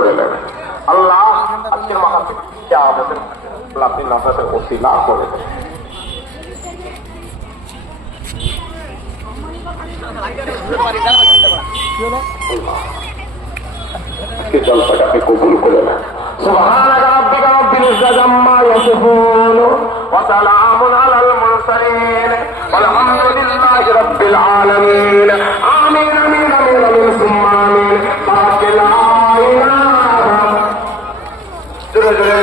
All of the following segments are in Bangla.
করে নেন আল্লাহ আজকের মাহাতে আমাদের আপনি নাজাতে ওসিলা করে দেন আজকে জলসাটাকে কবুল করে নেন سبحان ربك رب العزة عما يصفون وسلام على المرسلين والحمد لله رب করে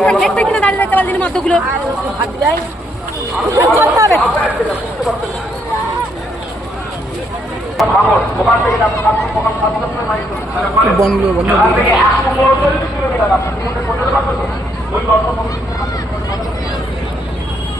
জোরে একটা কিনে দাঁড়িয়ে যেতে পারলি মাত্রগুলো চলতে বন্ধ বন্ধ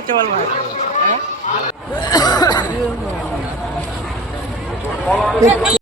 আগাই চল ভাই